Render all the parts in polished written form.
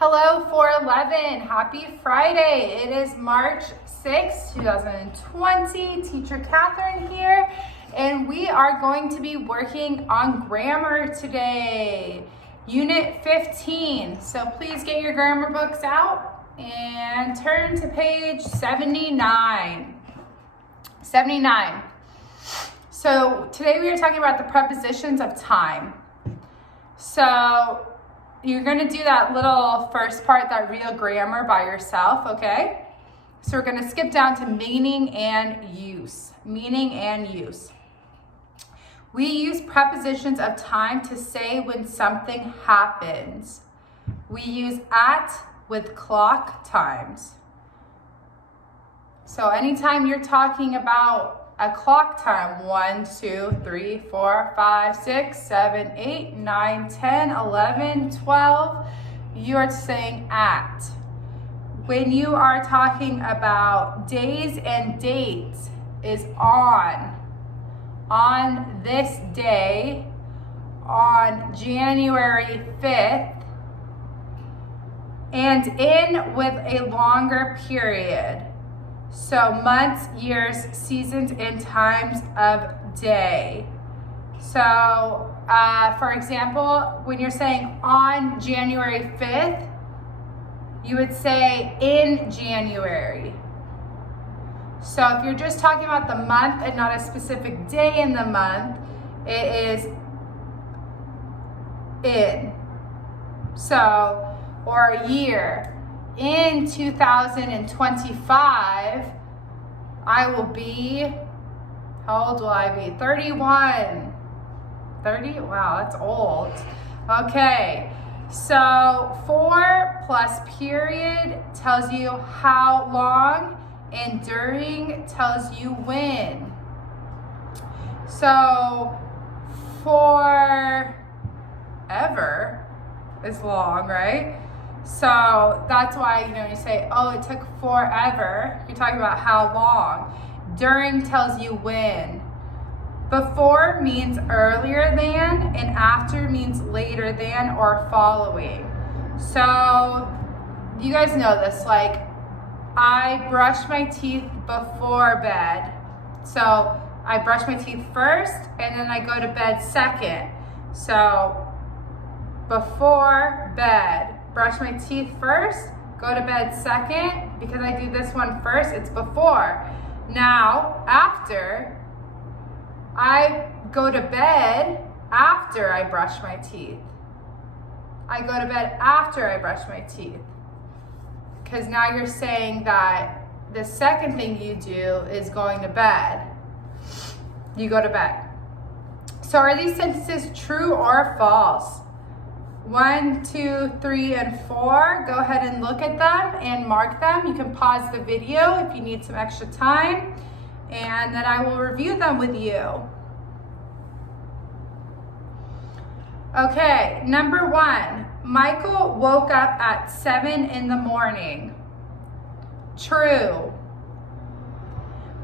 Hello 411, happy Friday. It is March 6, 2020. Teacher Catherine here, and we are going to be working on grammar today. Unit 15. So please get your grammar books out and turn to page 79. 79. So today we are talking about the prepositions of time. So you're going to do that little first part, that real grammar by yourself, okay? So we're going to skip down to meaning and use. Meaning and use. We use prepositions of time to say when something happens. We use at with clock times. So anytime you're talking about a clock time, 1, 2, 3, 4, 5, 6, 7, 8, 9, 10, 11, 12, you are saying at. When you are talking about days and dates, is on. On this day, on January 5th, and in with a longer period. So months, years, seasons, and times of day. So, for example, when you're saying on January 5th, you would say in January. So if you're just talking about the month and not a specific day in the month, it is in. So, or a year. In 2025, I will be, how old will I be? 31. 30? Wow, that's old. Okay, so for plus period tells you how long, and during tells you when. So forever is long, right? So that's why, you say, oh, it took forever. You're talking about how long. During tells you when. Before means earlier than, and after means later than or following. So you guys know this, like I brush my teeth before bed. So I brush my teeth first and then I go to bed second. So before bed. Brush my teeth first, go to bed second. Because I do this one first, it's before. Now, after, I go to bed after I brush my teeth. I go to bed after I brush my teeth. Because now you're saying that the second thing you do is going to bed. You go to bed. So are these sentences true or false? 1, 2, 3, and 4. Go ahead and look at them and mark them. You can pause the video if you need some extra time, and then I will review them with you. Okay, number 1. Michael woke up at 7 in the morning. True.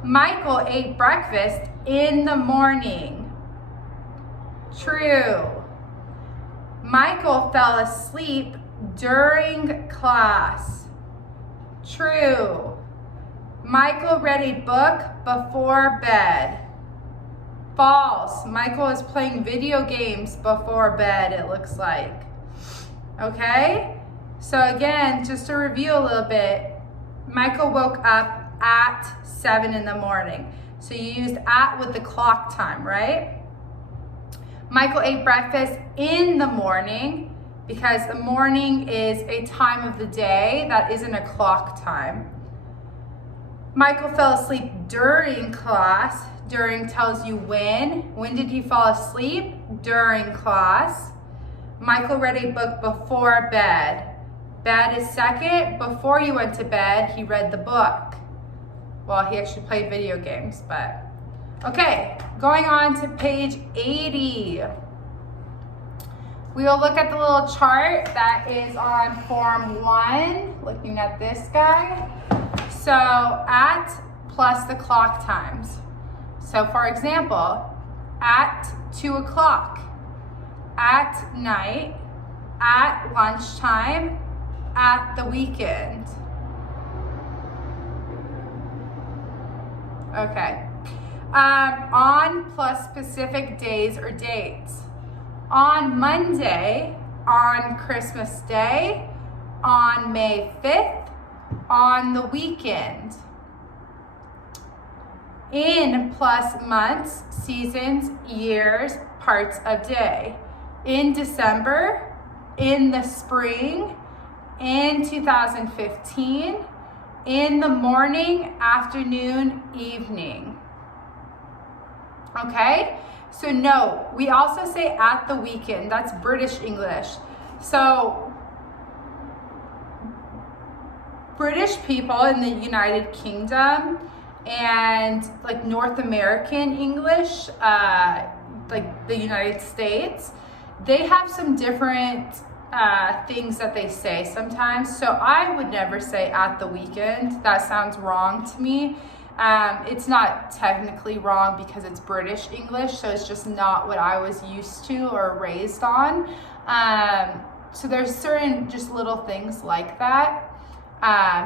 Michael ate breakfast in the morning. True. Michael fell asleep during class. True. Michael read a book before bed. False. Michael is playing video games before bed, it looks like. Okay? So again, just to review a little bit, Michael woke up at 7 in the morning. So you used at with the clock time, right? Michael ate breakfast in the morning because the morning is a time of the day that isn't a clock time. Michael fell asleep during class. During tells you when. When did he fall asleep? During class. Michael read a book before bed. Bed is second. Before you went to bed, he read the book. Well, he actually played video games, but okay, going on to page 80. We will look at the little chart that is on form 1, looking at this guy. So at plus the clock times. So for example, at 2 o'clock, at night, at lunchtime, at the weekend? Okay. On plus specific days or dates. On Monday, on Christmas Day, on May 5th, on the weekend. In plus months, seasons, years, parts of day. In December, in the spring, in 2015, in the morning, afternoon, evening. Okay? So no, we also say at the weekend. That's British English. So British people in the United Kingdom and like North American English, like the United States, they have some different things that they say sometimes. So I would never say at the weekend. That sounds wrong to me. It's not technically wrong because it's British English, so it's just not what I was used to or raised on. So there's certain just little things like that.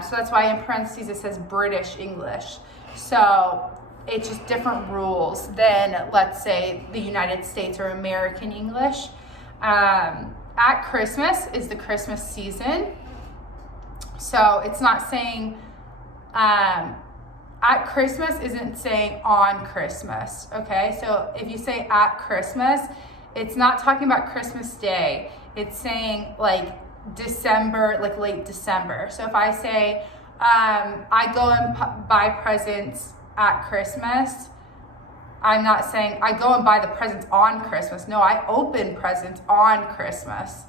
So that's why in parentheses it says British English. So it's just different rules than, let's say, the United States or American English. At Christmas is the Christmas season. So it's not saying, at Christmas isn't saying on Christmas, okay? So if you say at Christmas, it's not talking about Christmas Day. It's saying like December, like late December. So if I say, I go and buy presents at Christmas, I'm not saying I go and buy the presents on Christmas. No, I open presents on Christmas,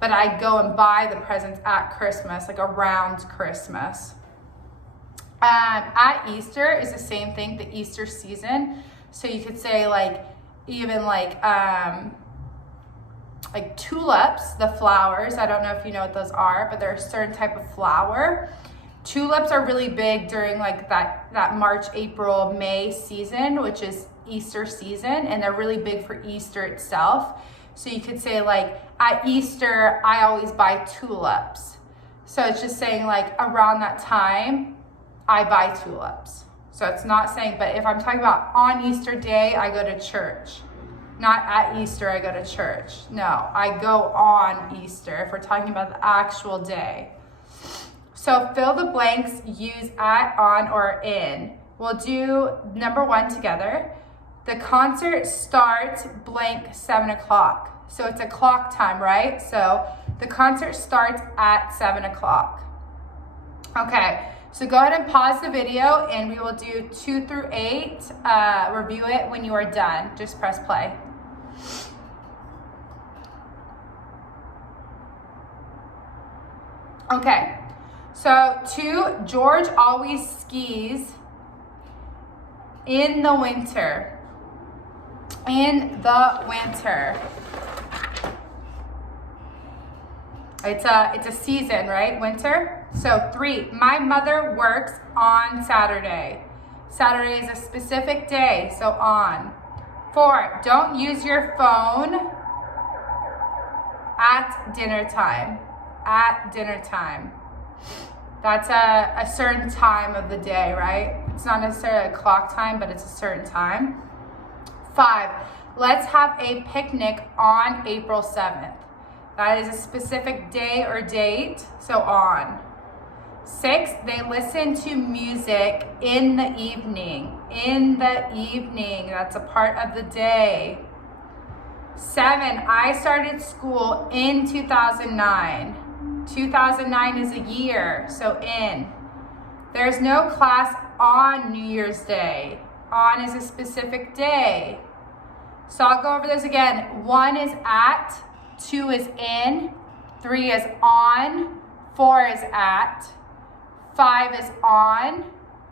but I go and buy the presents at Christmas, like around Christmas. At Easter is the same thing, the Easter season. So you could say like, even like tulips, the flowers. I don't know if you know what those are, but they're a certain type of flower. Tulips are really big during like that March, April, May season, which is Easter season, and they're really big for Easter itself. So you could say like, at Easter, I always buy tulips. So it's just saying like around that time, I buy tulips. So it's not saying, but if I'm talking about on Easter Day, I go to church. Not at Easter, I go to church. No, I go on Easter if we're talking about the actual day. So fill the blanks, use at, on, or in. We'll do number 1 together. The concert starts blank 7 o'clock. So it's a clock time, right? So the concert starts at 7 o'clock. Okay, so go ahead and pause the video and we will do 2 through 8. Review it when you are done. Just press play. Okay, so 2, George always skis in the winter. In the winter. It's a season, right? Winter. So 3, my mother works on Saturday. Saturday is a specific day, so on. 4, don't use your phone at dinner time. At dinner time. That's a certain time of the day, right? It's not necessarily a clock time, but it's a certain time. 5, let's have a picnic on April 7th. That is a specific day or date, so on. 6, they listen to music in the evening. In the evening, that's a part of the day. 7, I started school in 2009. 2009 is a year, so in. There's no class on New Year's Day. On is a specific day. So I'll go over this again. 1 is at, 2 is in, 3 is on, 4 is at, 5 is on,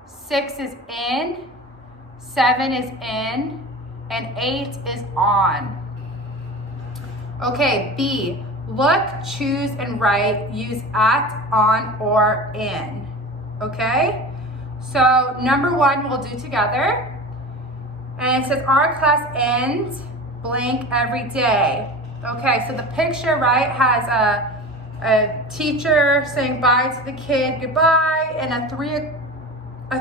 6 is in, 7 is in, and 8 is on. Okay, B, look, choose, and write, use at, on, or in. Okay? So number 1 we'll do together. And it says our class ends blank every day. Okay, so the picture, right, has a teacher saying bye to the kid, goodbye, and a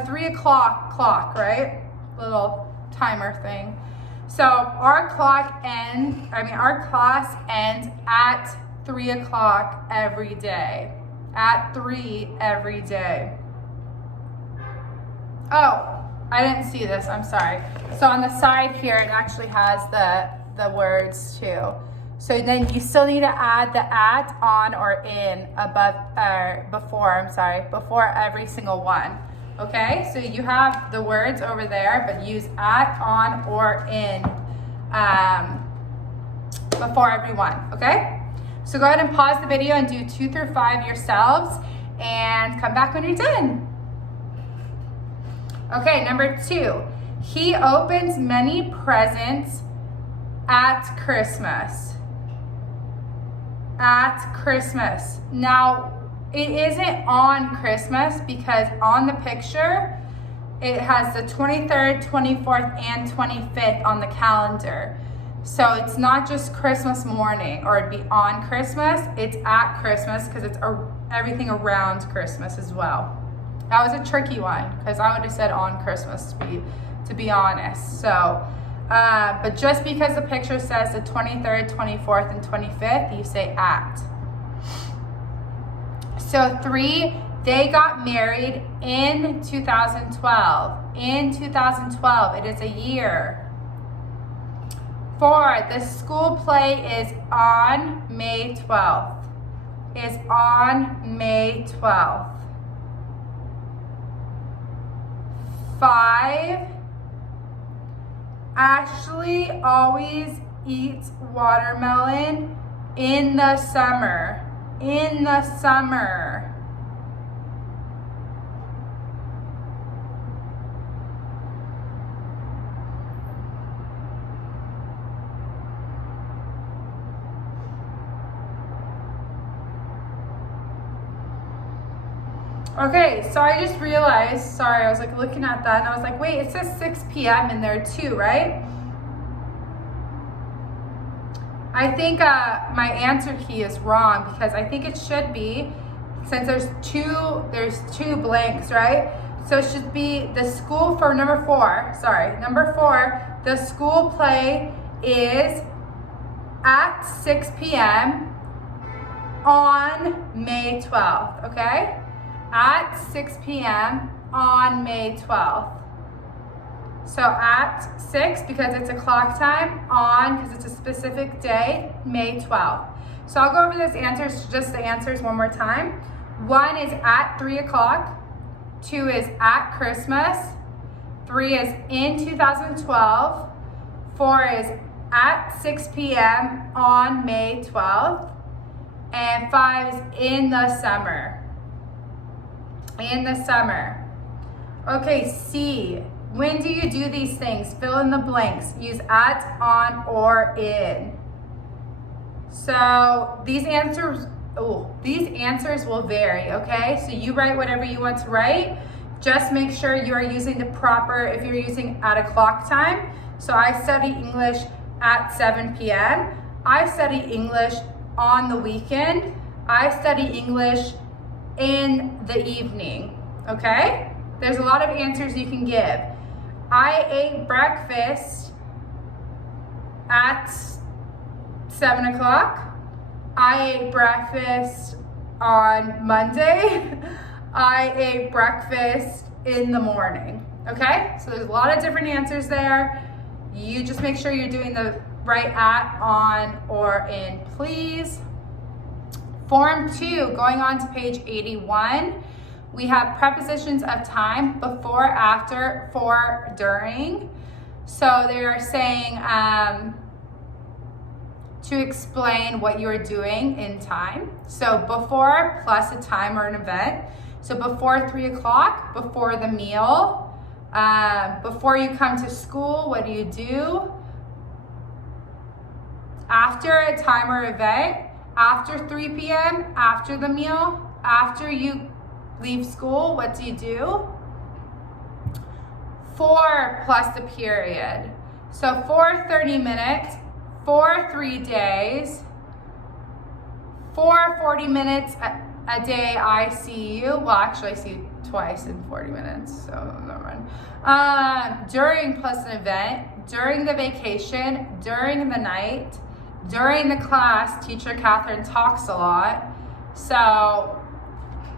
3 o'clock clock, right? Little timer thing. So our class ends at 3 o'clock every day. At 3 every day. Oh, I didn't see this, I'm sorry. So on the side here, it actually has the words too. So then you still need to add the at, on, or in before every single one. Okay, so you have the words over there, but use at, on, or in before every one, okay? So go ahead and pause the video and do 2 through 5 yourselves and come back when you're done. Okay, number 2. He opens many presents at Christmas. At Christmas. Now, it isn't on Christmas because on the picture, it has the 23rd, 24th, and 25th on the calendar. So it's not just Christmas morning or it'd be on Christmas, it's at Christmas because it's everything around Christmas as well. That was a tricky one because I would have said on Christmas to be honest. So, but just because the picture says the 23rd, 24th, and 25th, you say at. So 3, they got married in 2012. In 2012, it is a year. 4, the school play is on May 12th. Is on May 12th. 5, Ashley always eats watermelon in the summer. In the summer. Okay, so I just realized, sorry, I was like looking at that and I was like, wait, it says 6 p.m. in there too, right? I think my answer key is wrong because I think it should be, since there's two blanks, right? So it should be the school for number 4, the school play is at 6 p.m. on May 12th, okay? At 6 p.m. on May 12th. So at 6 because it's a clock time, on because it's a specific day, May 12th. So I'll go over those answers, just the answers one more time. 1 is at 3 o'clock. 2 is at Christmas. 3 is in 2012. 4 is at 6 p.m. on May 12th. And 5 is in the summer. In the summer. Okay, C. When do you do these things? Fill in the blanks. Use at, on, or in. So these answers will vary, okay? So you write whatever you want to write. Just make sure you are using the proper, if you're using at a clock time. So I study English at 7 p.m. I study English on the weekend. I study English in the evening, okay? There's a lot of answers you can give. I ate breakfast at 7 o'clock. I ate breakfast on Monday. I ate breakfast in the morning, okay? So there's a lot of different answers there. You just make sure you're doing the right at, on, or in, please. Form 2, going on to page 81. We have prepositions of time, before, after, for, during. So they are saying to explain what you're doing in time. So before plus a time or an event. So before 3 o'clock, before the meal, before you come to school, what do you do? After a time or event, after 3 p.m., after the meal, after you leave school, what do you do? For plus the period. So for 30 minutes, for 3 days, 4 40 minutes a day I see you. Well, actually I see you twice in 40 minutes, so never mind. During plus an event, during the vacation, during the night, during the class, teacher Catherine talks a lot. So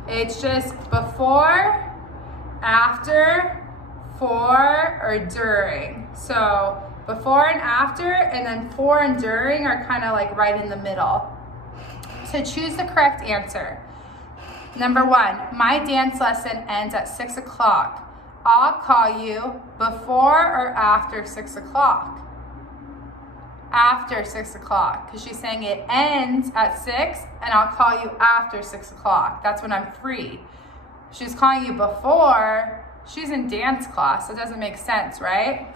it's just before, after, for, or during. So before and after, and then for and during are kind of like right in the middle. So choose the correct answer. Number 1, my dance lesson ends at 6 o'clock. I'll call you before or after 6 o'clock. After 6 o'clock, because she's saying it ends at 6 and I'll call you after 6 o'clock. That's when I'm free. She's calling you before, she's in dance class. It doesn't make sense, right?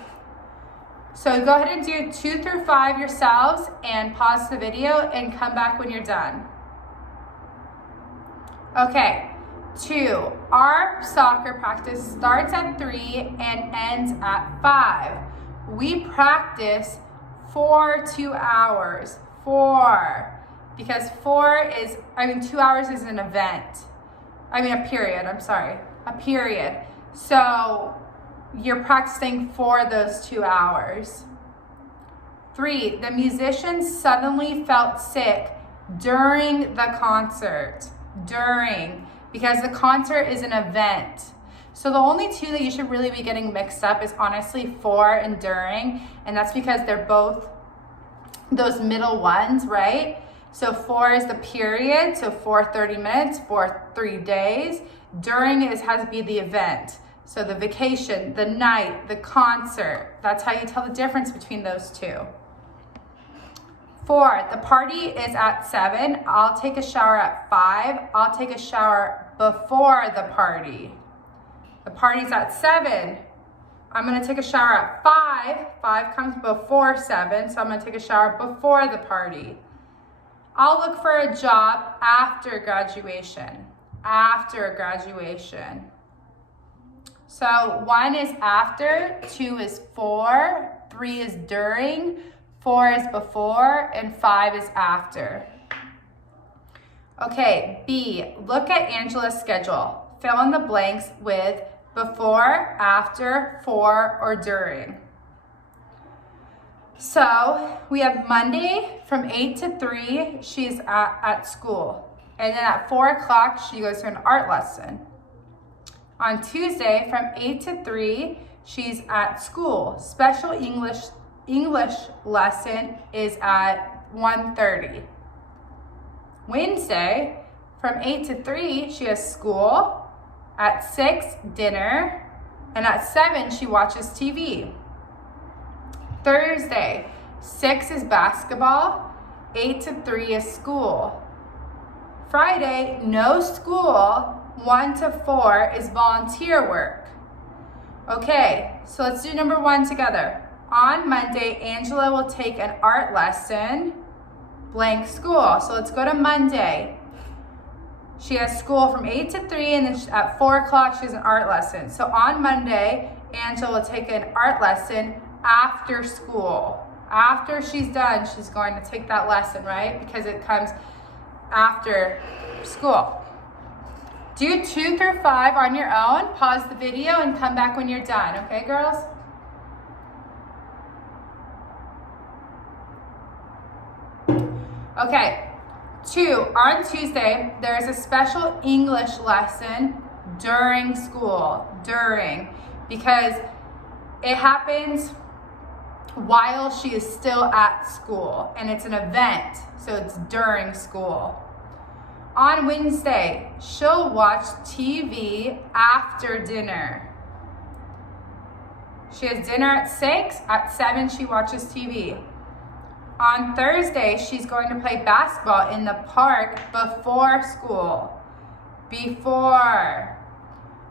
So go ahead and do 2 through 5 yourselves and pause the video and come back when you're done. Okay, 2, our soccer practice starts at 3 and ends at 5. We practice for 2 hours. 4, because 2 hours is an event. A period, a period. So you're practicing for those 2 hours. 3, the musician suddenly felt sick during the concert. Because the concert is an event. So the only 2 that you should really be getting mixed up is honestly for and during, and that's because they're both those middle ones, right? So for is the period, so for 30 minutes, for 3 days. During has to be the event. So the vacation, the night, the concert. That's how you tell the difference between those 2. 4, the party is at 7. I'll take a shower at 5. I'll take a shower before the party. The party's at 7. I'm going to take a shower at 5. 5 comes before 7, so I'm going to take a shower before the party. I'll look for a job after graduation. After graduation. So 1 is after, 2 is for, 3 is during, 4 is before, and 5 is after. Okay, B, look at Angela's schedule. Fill in the blanks with before, after, for, or during. So we have Monday from 8 to 3, she's at school. And then at 4 o'clock, she goes to an art lesson. On Tuesday from 8 to 3, she's at school. Special English lesson is at 1:30. Wednesday, from 8 to 3, she has school. At 6, dinner. And at 7, she watches TV. Thursday, 6 is basketball. 8 to 3 is school. Friday, no school. 1 to 4 is volunteer work. Okay, so let's do number 1 together. On Monday, Angela will take an art lesson, blank school. So let's go to Monday. She has school from 8 to 3, and then at 4 o'clock, she has an art lesson. So on Monday, Angela will take an art lesson after school. After she's done, she's going to take that lesson, right? Because it comes after school. Do 2 through 5 on your own. Pause the video and come back when you're done. Okay, girls? Okay, 2, on Tuesday, there is a special English lesson during school, because it happens while she is still at school, and it's an event, so it's during school. On Wednesday, she'll watch TV after dinner. She has dinner at 6, at 7 she watches TV. On Thursday, she's going to play basketball in the park before school. Before.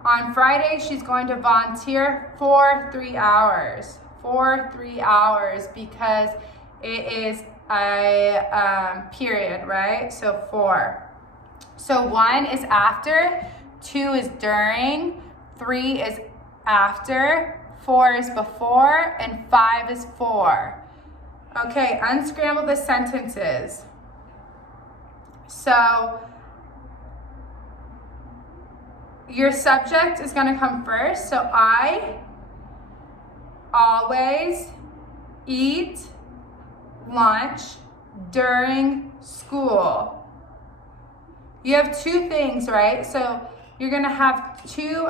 On Friday, she's going to volunteer for 3 hours. For 3 hours, because it is a period, right? So 4. So 1 is after, 2 is during, 3 is after, 4 is before, and 5 is for. Okay, unscramble the sentences. So your subject is going to come first. So I always eat lunch during school. You have two things, right? So you're going to have two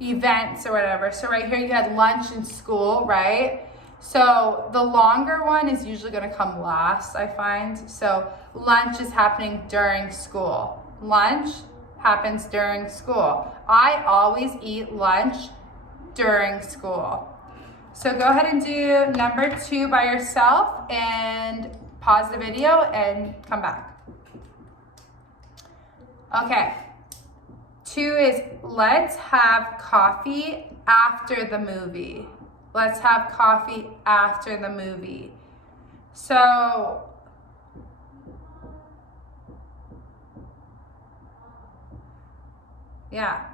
events or whatever. So right here you had lunch in school, right? So the longer one is usually going to come last, I find. So lunch is happening during school. Lunch happens during school. I always eat lunch during school. So go ahead and do number 2 by yourself and pause the video and come back. Okay. 2 is let's have coffee after the movie. Let's have coffee after the movie. So yeah.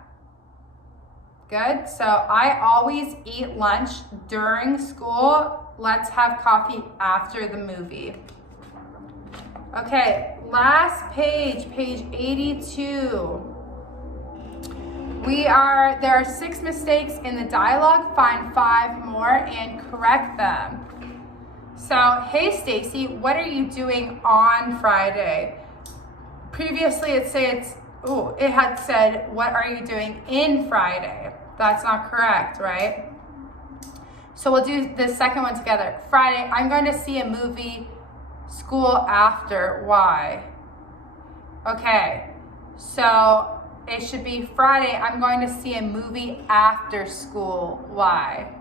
Good. So I always eat lunch during school. Let's have coffee after the movie. Okay, last page, page 82. There are 6 mistakes in the dialogue. Find 5 more and correct them. So, hey Stacy, what are you doing on Friday? Previously it had said, what are you doing in Friday? That's not correct, right? So we'll do the second one together. Friday, I'm going to see a movie. School after. Why? Okay, so it should be Friday, I'm going to see a movie after school. Why?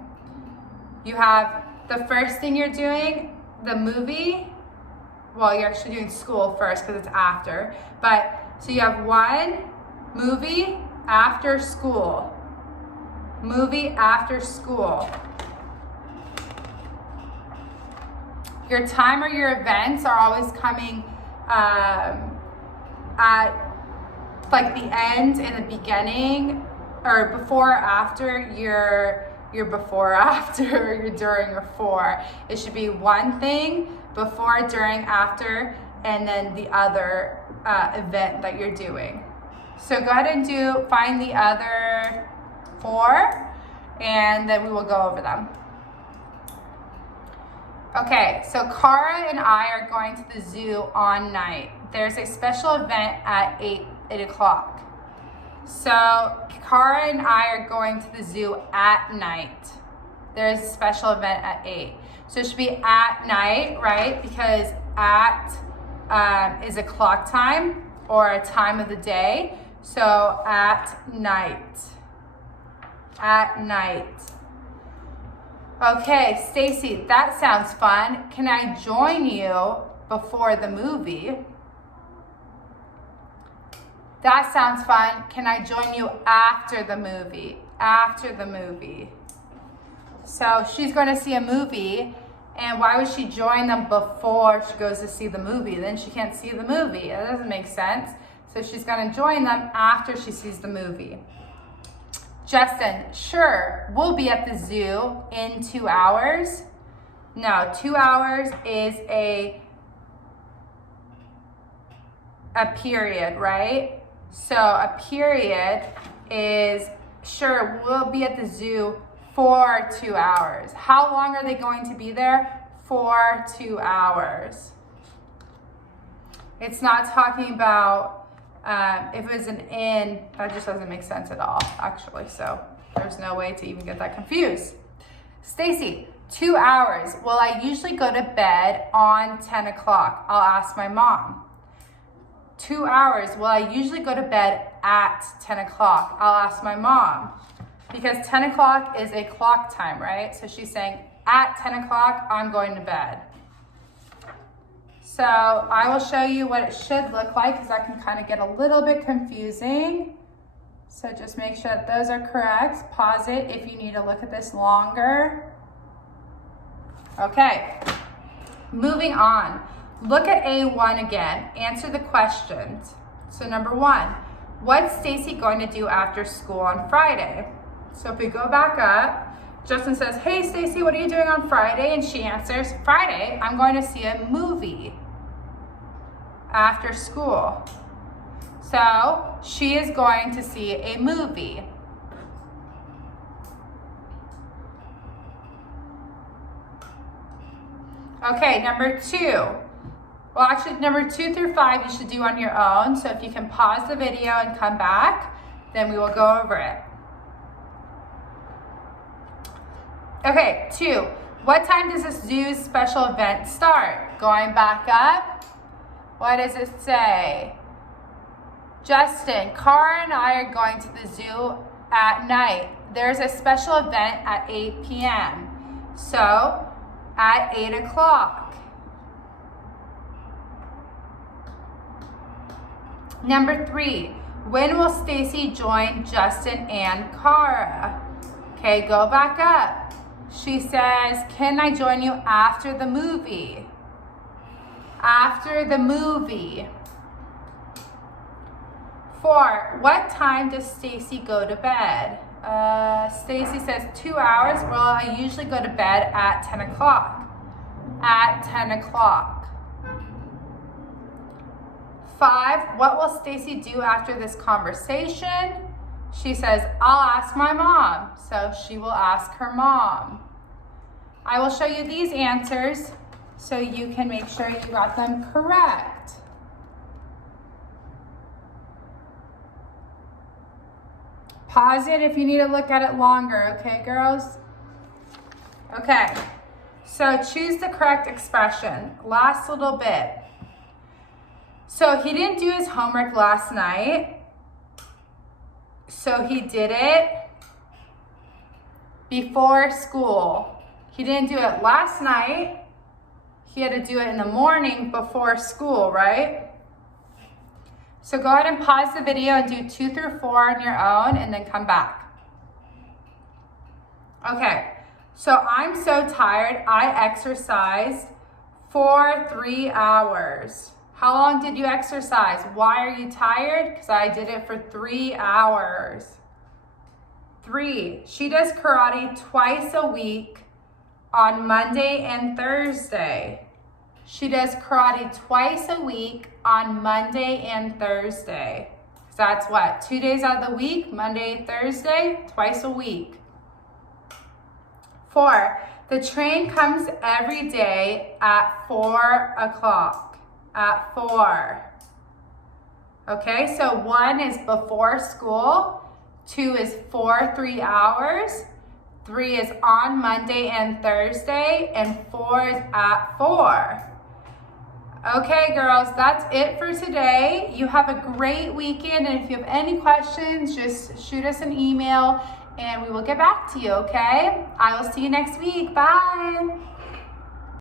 You have the first thing you're doing, the movie. Well, you're actually doing school first because it's after. But so you have 1 movie after school. Movie after school. Your time or your events are always coming at like the end and the beginning, or before or after your before or after, or your during or for. It should be one thing, before, during, after, and then the other event that you're doing. So go ahead and find the other 4, and then we will go over them. Okay, so Cara and I are going to the zoo on night. There's a special event at 8 o'clock. So Cara and I are going to the zoo at night. There's a special event at 8. So it should be at night, right? Because at is a clock time or a time of the day. So at night. At night. Okay, Stacy, that sounds fun. Can I join you before the movie? That sounds fun. Can I join you after the movie? After the movie. So she's going to see a movie, and why would she join them before she goes to see the movie? Then she can't see the movie. That doesn't make sense. So she's going to join them after she sees the movie. Justin, sure, we'll be at the zoo in 2 hours. No, 2 hours is a period, right? So a period is, sure, we'll be at the zoo for 2 hours. How long are they going to be there? For 2 hours. It's not talking about if it was an in, that just doesn't make sense at all, actually. So there's no way to even get that confused. Stacy, 2 hours. Well, I usually go to bed on 10 o'clock. I'll ask my mom. 2 hours. Well, I usually go to bed at 10 o'clock. I'll ask my mom. Because 10 o'clock is a clock time, right? So she's saying, at 10 o'clock, I'm going to bed. So I will show you what it should look like, because that can kind of get a little bit confusing. So just make sure that those are correct. Pause it if you need to look at this longer. Okay, moving on. Look at A1 again. Answer the questions. So number 1, what's Stacy going to do after school on Friday? So if we go back up, Justin says, hey Stacy, what are you doing on Friday? And she answers, Friday, I'm going to see a movie. after school? So she is going to see a movie. Okay, number 2. Well, actually, number 2 through 5 you should do on your own. So if you can pause the video and come back, then we will go over it. Okay, 2. What time does this zoo's special event start? Going back up, what does it say? Justin, Cara and I are going to the zoo at night. There's a special event at 8 p.m. So, at 8 o'clock. Number 3, when will Stacy join Justin and Cara? Okay, go back up. She says, can I join you after the movie? After the movie. 4, what time does Stacy go to bed? Stacy says 2 hours. Well, I usually go to bed at 10 o'clock. At 10 o'clock. 5, what will Stacy do after this conversation? She says, I'll ask my mom. So she will ask her mom. I will show you these answers so you can make sure you got them correct. Pause it if you need to look at it longer, okay, girls? Okay, so choose the correct expression. Last little bit. So he didn't do his homework last night. So he did it before school. He didn't do it last night. He had to do it in the morning before school, right? So go ahead and pause the video and do 2 through 4 on your own and then come back. Okay, so I'm so tired. I exercised for 3 hours. How long did you exercise? Why are you tired? Because I did it for 3 hours. 3, she does karate twice a week on Monday and Thursday. She does karate twice a week on Monday and Thursday. So that's what? 2 days out of the week, Monday, Thursday, twice a week. 4, the train comes every day at 4 o'clock. At 4. Okay, so 1 is before school, 2 is for 3 hours, 3 is on Monday and Thursday, and 4 is at 4. Okay, girls, that's it for today. You have a great weekend, and if you have any questions, just shoot us an email, and we will get back to you, okay? I will see you next week. Bye.